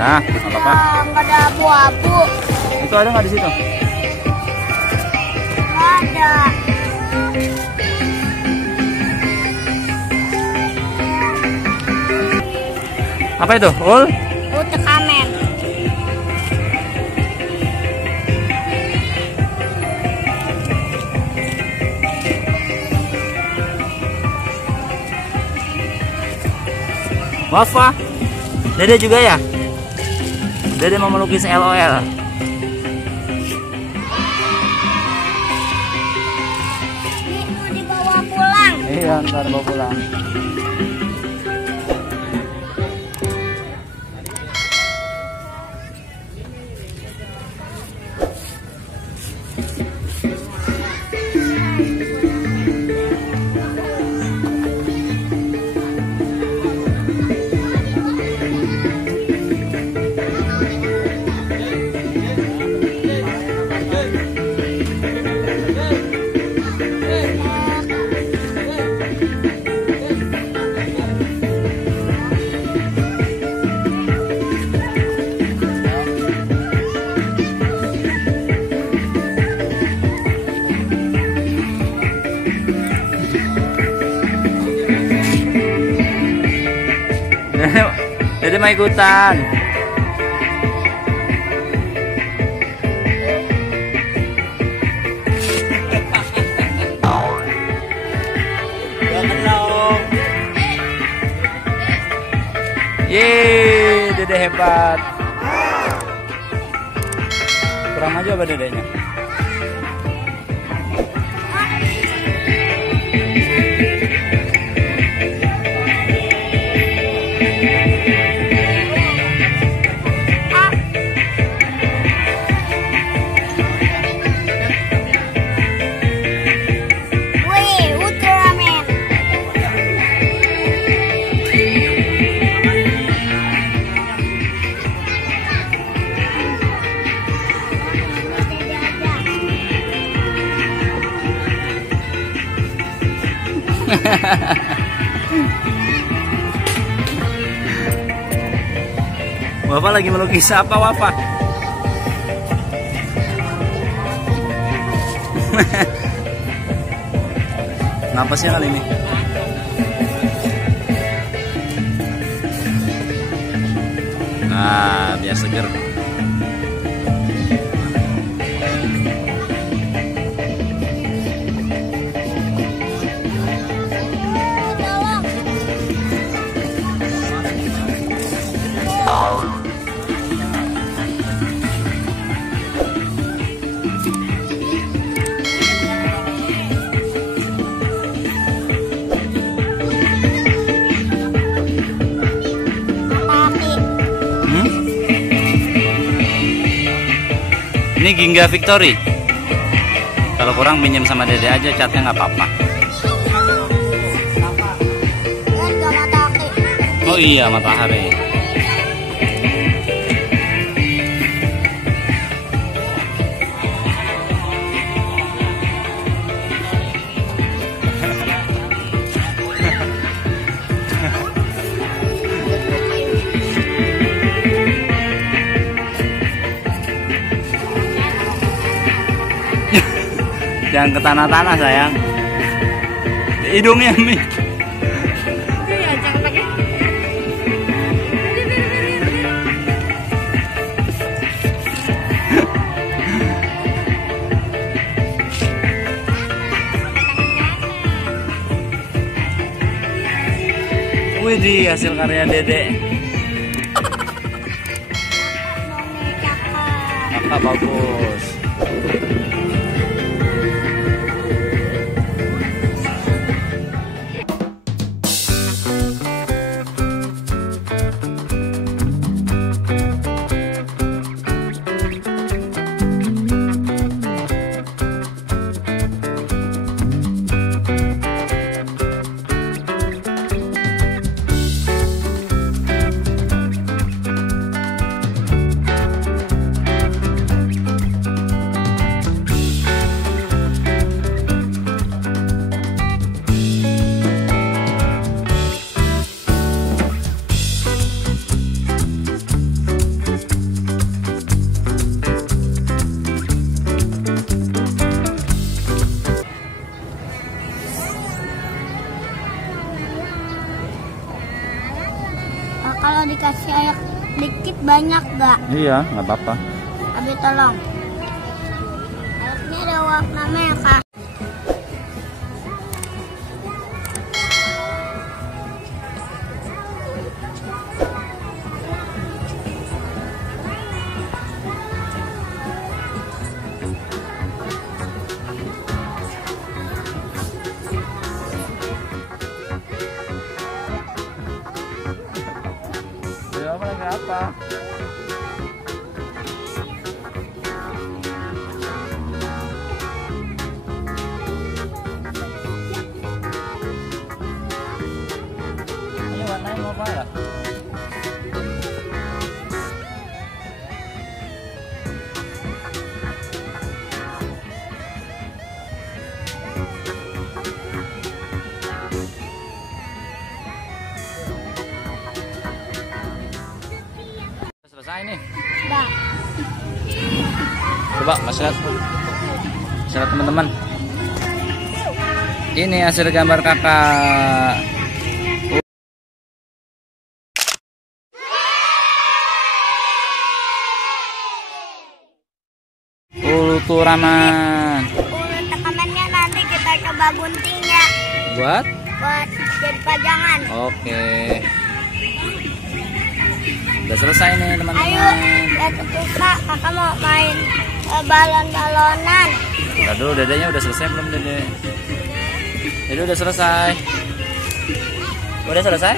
Nah, nggak apa-apa. Nggak ada abu-abu. Itu ada nggak di situ? Nggak ada. Apa itu? Ul? Ultraman. Wafa? Dede juga ya? Dede mau melukis LOL. Ini mau dibawa pulang. Iya, ntar bawa pulang. Dede mau ikutan. Yeay, Dede hebat. Kurang aja apa dedenya? Wih, Ultraman. Bapak lagi melukis apa, Wafa? Napasnya kali ini. Nah, biar seger. Ini Ginga Victory. Kalau kurang pinjam sama Dede aja, catnya nggak apa-apa. Oh iya, matahari. Jangan ke tanah-tanah sayang. Di hidungnya Mi. Iya, jangan pakai. Widih, hasil karya Dede. Kakak bagus. kalau dikasih air dikit banyak gak? Iya, nggak apa-apa. Abi tolong. Ini ada warna merah. Ya, apa lagi apa? Ini warnanya mau apa ya? Selesai nih. Dah. Coba Mas lihat. Lihat teman-teman. Ini hasil gambar kakak. Ultraman. Tekamannya nanti kita coba gunting ya. Buat? Buat jadi pajangan. Oke. Udah selesai nih Ayo, teman-teman. lihat Kak, kakak mau main balon-balonan. Udah dulu, dedenya udah selesai belum dede? Dede udah selesai. Udah selesai?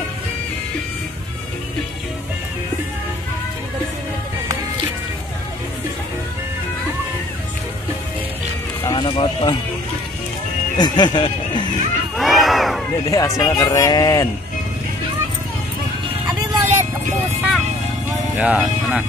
Tangannya kotor. Dede hasilnya keren. Abi mau lihat kusa. Ya, mana?